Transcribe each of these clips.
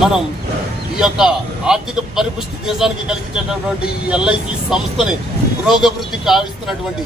మనం ఈ యొక్క ఆర్థిక పరిపుష్టి దేశానికి కలిగించేటటువంటి ఈ ఎల్ఐసి సంస్థని పురోగభివృద్ధి కావిస్తున్నటువంటి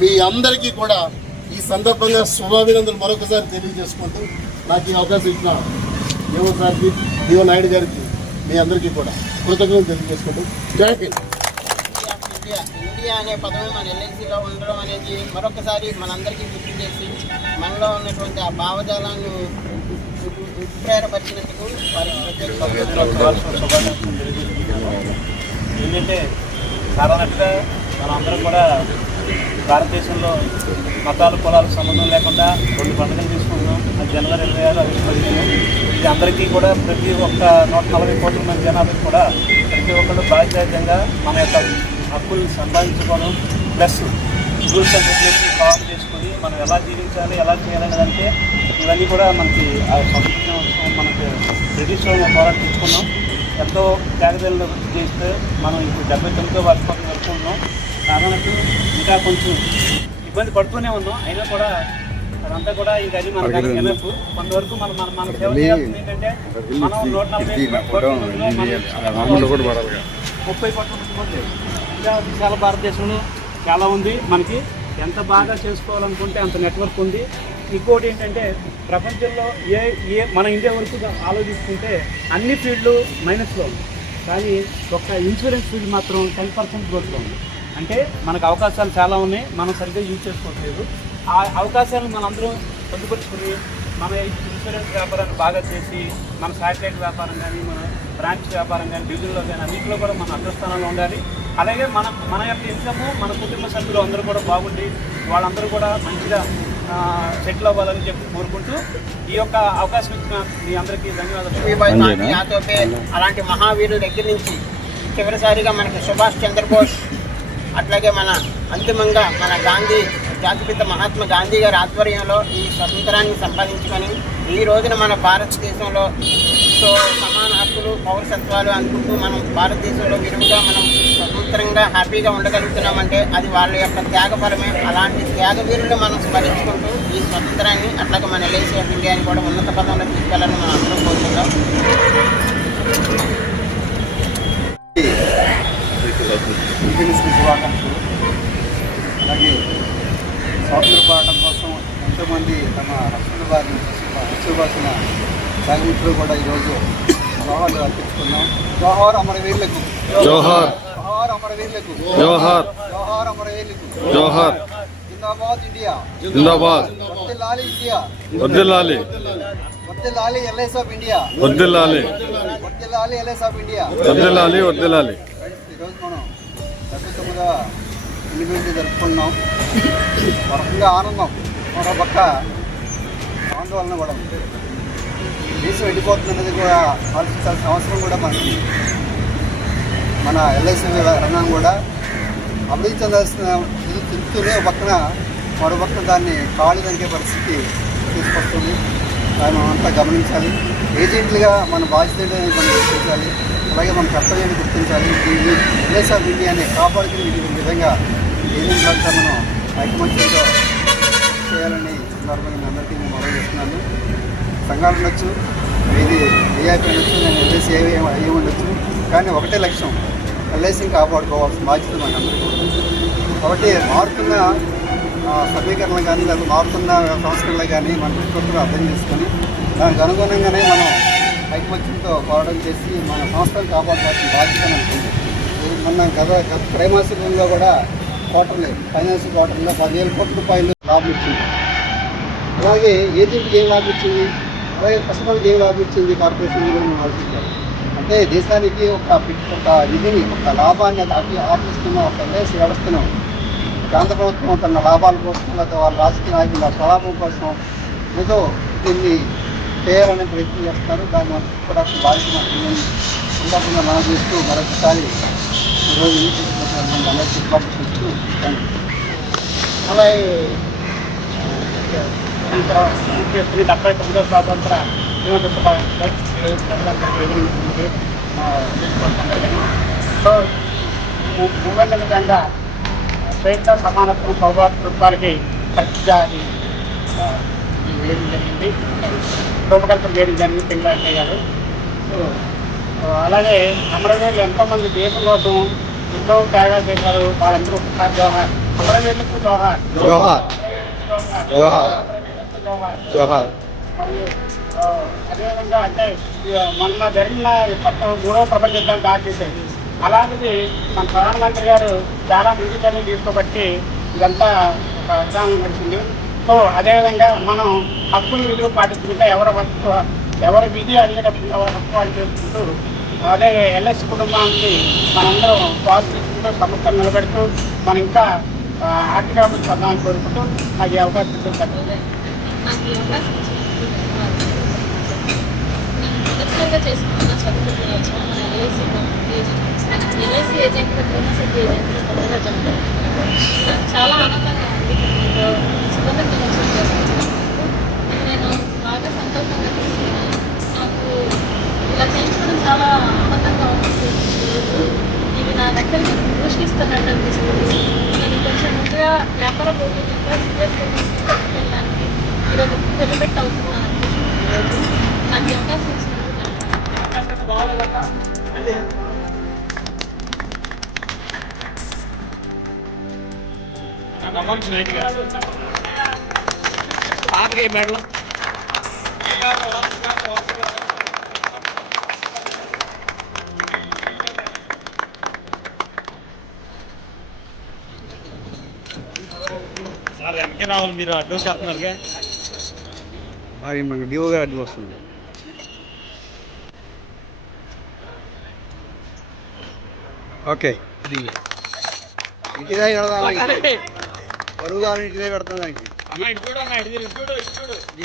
మీ అందరికీ కూడా ఈ సందర్భంగా శుభాభినందనలు మరొకసారి తెలియజేసుకుంటూ నాకు ఈ అవకాశం ఇచ్చిన దేవ సార్కి నాయుడు గారికి మీ అందరికీ కూడా కృతజ్ఞతలు తెలియజేసుకుంటూ జై హింద్. ఇండియా ఇండియా అనే పదవి మన ఎల్ఐసిలో ఉండడం అనేది మరొకసారి మనందరికీ గుర్తు చేసి మనలో ఉన్నటువంటి ఆ భావజాలాన్ని ఉత్ప్రేరపరిచినందుకు వారికి ఏంటంటే సాధారణంగా మనందరం కూడా భారతదేశంలో మతాలు కులాలకు సంబంధం లేకుండా రెండు పండుగలు తీసుకుంటున్నాం. అది జనవరి ఇరవై ఆరు ఇది అందరికీ కూడా ప్రతి ఒక్క నూట నలభై కోట్ల మంది జనాభాకి కూడా ప్రతి ఒక్కరు బాధ్యతంగా మన యొక్క హక్కులు సంపాదించుకోవడం plus rules and regulation form చేసుకొని మనం ఎలా జీవించాలి ఎలా చేయాలనే దానికి ఇవన్నీ కూడా మనకి ఆ సంస్కృతి మనకి బ్రిటిష్ వాళ్ళు పోరాటం తీసుకున్నాం. ఎంతో త్యాగదలను చేస్తే మనం ఇప్పుడు డెబ్బై తొమ్మిదో వర్షపాతం జరుపుకుంటున్నాం సాధారణకు ఇంకా కొంచెం ఇబ్బంది పడుతూనే ఉన్నాం. అయినా కూడా అదంతా కూడా ఇంకా అది మన ఎనఫ్ కొంతవరకు మనం మన మన సేవ చేయాల్సింది ఏంటంటే మనం నూట నలభై ముప్పై ఉంది ఇంకా చాలా భారతదేశంలో చాలా ఉంది. మనకి ఎంత బాగా చేసుకోవాలనుకుంటే అంత నెట్వర్క్ ఉంది. ఇంకోటి ఏంటంటే ప్రపంచంలో ఏ ఏ మన ఇండియా వరకు ఆలోచిస్తుంటే అన్ని ఫీల్డ్లు మైనస్లో ఉంది కానీ ఒక్క ఇన్సూరెన్స్ ఫీల్డ్ మాత్రం టెన్ పర్సెంట్ గ్రోత్లో ఉంది. అంటే మనకు అవకాశాలు చాలా ఉన్నాయి. మనం సరిగ్గా యూజ్ చేసుకోవట్లేదు. ఆ అవకాశాలను మనందరం పొందుపరుచుకుని మన ఇన్సూరెన్స్ వ్యాపారాన్ని బాగా చేసి మన శాటిలైట్ వ్యాపారం కానీ మన బ్రాంచ్ వ్యాపారం కానీ డివిజన్లో కానీ అన్నింటిలో కూడా మన అగ్రస్థానంలో ఉండాలి. అలాగే మన మన యొక్క ఇన్కమ్ మన కుటుంబ సభ్యులు అందరూ కూడా బాగుండి వాళ్ళందరూ కూడా మంచిగా సెటిల్ అవ్వాలని చెప్పి కోరుకుంటూ ఈ యొక్క అవకాశం ఇచ్చిన మీ అందరికీ ధన్యవాదాలు. యాదవ్పే అలాంటి మహావీరుల దగ్గర నుంచి చివరిసారిగా మనకి సుభాష్ చంద్రబోస్ అట్లాగే మన అంతిమంగా మన గాంధీ జాతిపిత మహాత్మా గాంధీ గారి ఆధ్వర్యంలో ఈ స్వతంత్రాన్ని సంపాదించుకొని ఈ రోజున మన భారతదేశంలో సో సమాన హక్కులు పౌరసత్వాలు అనుకుంటూ మనం భారతదేశంలో విరివిగా మనం స్వతంత్రంగా హ్యాపీగా ఉండగలుగుతున్నామంటే అది వాళ్ళ యొక్క త్యాగపరమే అలాంటి త్యాగవీరులు మనం స్మరించుకుంటూ ఈ స్వతంత్రాన్ని అట్లాగే మన ఎల్ఐసి ఆఫ్ ఇండియాని కూడా ఉన్నత పదంలో తీసుకెళ్ళాలని మనం అందరం కోరుకుంటాం శుభాకాంక్షలు అలాగే స్వాతంత్ర పోరాటం కోసం ఎంతోమంది తమ రక్షణ వారిని రక్షణ త్యాగమిత్రులు కూడా ఈరోజు జోహార్లు అర్పించుకున్నాం జోహార్ అమరవీరులకు. జోహార్ అమరవీరులకు జోహార్ జోహార్ అమరవీరులకు జోహార్ జిందాబాద్ ఇండియా జిందాబాద్ ఇండియా వర్దిల్లాలి ఎల్ఐస్ ఆఫ్ ఇండియా వర్దిల్లాలి ఎల్ఐస్ ఆఫ్ ఇండియా వర్దిల్లాలి వర్దిల్లాలి ఈరోజు మనం డెబ్బై తొమ్మిదవ ఇండిపెండెన్స్ జరుపుకున్నాం ఆనందం మరో పక్క ఆందోళన కూడా ఉంది దేశం వెళ్ళిపోతున్నది కూడా ఆలోచించాల్సిన అవసరం కూడా మనకి మన ఎల్ఐసి రంగం కూడా అభివృద్ధి చెందాల్సిన ఇది చెందుతూనే పక్కన మరో పక్కన దాన్ని ఖాళీ తగ్గే పరిస్థితి తీసుకొస్తుంది. దాన్ని అంతా గమనించాలి. ఏజెంట్లుగా మన బాధ్యత మనం గుర్తించాలి. అలాగే మన కర్తవ్యాన్ని గుర్తించాలి. దీన్ని ప్లేస్ ఆఫ్ ఇండియాని కాపాడుకుని ఈ విధంగా ఏజెంట్లంతా మనం ఐకమత్యంతో చేయాలని సందర్భంగా అందరికీ నేను మనవి చేస్తున్నాను సంఘాలు ఉండొచ్చు ఇది ఏఐపీ ఉండొచ్చు నేను ఎల్ఎస్ ఏ అయ్యి ఉండొచ్చు కానీ ఒకటే లక్ష్యం ఎల్ఐసిని కాపాడుకోవాల్సిన బాధ్యత మన కాబట్టి మారుతున్న సమీకరణలు కానీ లేదా మారుతున్న సంస్కరణలు కానీ మన ప్రతి అర్థం చేసుకొని దానికి అనుగుణంగానే మనం ఐకమత్యంతో పోరాటం చేసి మన సంస్థను కాపాడుకోవాల్సిన బాధ్యత మన మొన్న గత గత త్రైమాసికంలో కూడా క్వార్టర్లీ ఫైనాన్షియల్ క్వార్టర్లో పదివేల కోట్ల రూపాయలు లాభం ఇచ్చింది. అలాగే ఏజెంట్కి ఏం లాభం ఇచ్చింది? అలాగే కస్టమర్కి ఏం లాభం ఇచ్చింది? కార్పొరేషన్ కూడా మనం ఆలోచించాలి. అంటే దేశానికి ఒక ఒక నిధిని ఒక లాభాన్ని ఆపి ఆపిస్తున్నాం ఒక ఎల్ఐసి వ్యవస్థను కేంద్ర ప్రభుత్వం తన లాభాల కోసం లేదా వాళ్ళ రాజకీయ నాయకుల ప్రలాభం కోసం ఏదో దీన్ని చేయాలనే ప్రయత్నం చేస్తారు దాన్ని మనం కూడా బాధ్యత సందర్భంగా మనం చేస్తూ మరొకసారి ఈరోజు ఈ తీసుకుంటున్న అందరికీ శుభాకాంక్షలు అలాగే ఈ డెబ్బై తొమ్మిదో స్వాతంత్ర దినోత్సవ ప్రజలందరికీ వివరించింది సో మూమెంట్ విధంగా స్వేచ్ఛ సమానత్వం సౌభాతృత్వానికి ప్రతిజాది వేయడం జరిగింది. రూపకల్పన చేయడం జరిగింది పింగళ గారు. అలాగే అమరవీరులు ఎంతోమంది దేశం కోసం ఎంతో త్యాగాలు చేశారు. వాళ్ళందరూ ఒకసారి జోహార్. అమరవీరులకు జోహార్. జోహార్. జోహార్. జోహార్. జోహార్. మరియు అదేవిధంగా అంటే మొన్న జరిగిన కొత్త మూడవ ప్రపంచ యుద్ధం దాచేసేది అలాంటిది మన ప్రధానమంత్రి గారు చాలా ముందు చర్యలు తీసుకోబట్టి ఇదంతా ఒక విధానం నడిచింది. సో అదేవిధంగా మనం హక్కులు విలువ పాటించుకుంటే ఎవరి హక్కు ఎవరి విధి అడిగేటప్పుడు ఎవరి హక్కు అని చేసుకుంటూ అదే ఎల్ఎస్ కుటుంబానికి మనందరం పాలు సమస్యలు ప్రభుత్వం నిలబెడుతూ మనం ఇంకా ఆర్థిక అభివృద్ధి పొందాలని కోరుకుంటూ నాకు ఈ అవకాశం ఇచ్చింది నాకు ఈ చేసుకున్న చదువు గురించి మన ఎల్ఐసి ఏజెంట్ ఎల్ఐసి ఏజెంట్ కొత్తగా నాకు చాలా ఆనందంగా ఉంది. నేను సుగంధ దినోత్సవం చేసుకుంటున్నాను నేను బాగా సంతోషంగా తీసుకున్నాను నాకు ఇలా చేయించుకోవడం చాలా ఆనందంగా ఉంది ఇవి నా దగ్గరికి దృష్టిస్తున్నట్టు అనిపిస్తుంది నేను కొంచెం ముందుగా వ్యాపార పోటీగా సీరియస్గా తీసుకెళ్ళడానికి ఈరోజు సెలబ్రేట్ అవుతున్నాను ఈరోజు నాకు ఈ అవకాశం ఇచ్చినందుకు మరి మనకి డిఓ గారు అడ్డు వస్తుంది ఓకే ఇది ఇటుదే ఇటుదే కడతాం దానికి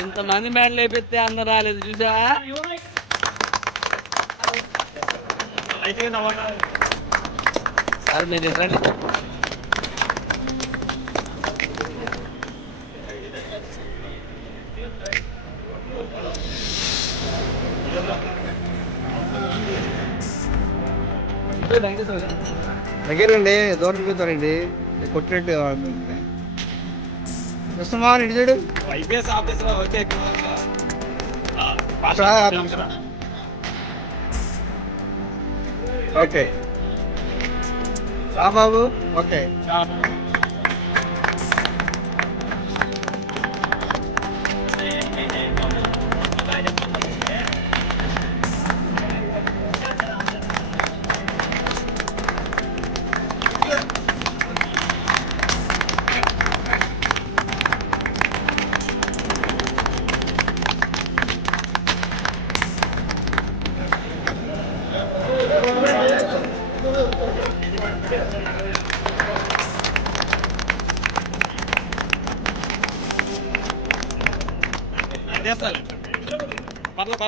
ఇంతమంది మేడలు లేపితే అందరు రాలేదు చూసా? సార్ మీరు రండి. దగ్గరండి దూరం చూస్తారండి కొట్టినట్టు చూస్తామా ఇటు చూడు. IPS officer okay okay. రా బాబు. ఓకే.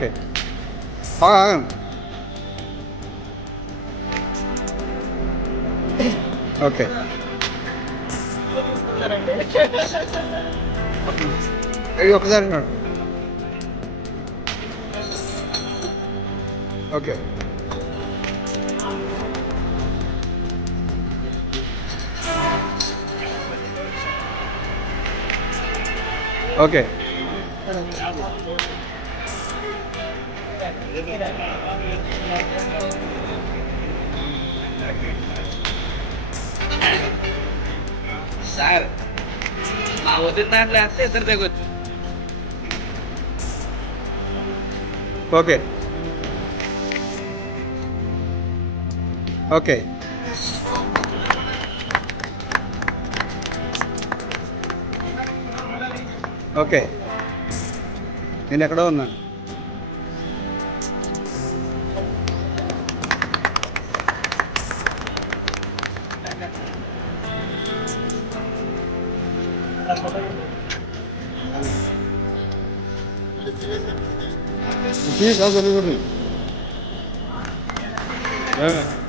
మళ్ళీ. ఓకే ఆగండి. ఓకే ఇది ఒకసారి చూడండి. ఓకే ఓకే సార్ మా వదిన దాంట్లో వేస్తే ఇద్దరు తెగొచ్చు ఓకే ఓకే ఓకే నేను ఎక్కడో ఉన్నాను Biz az önce gördük. Evet.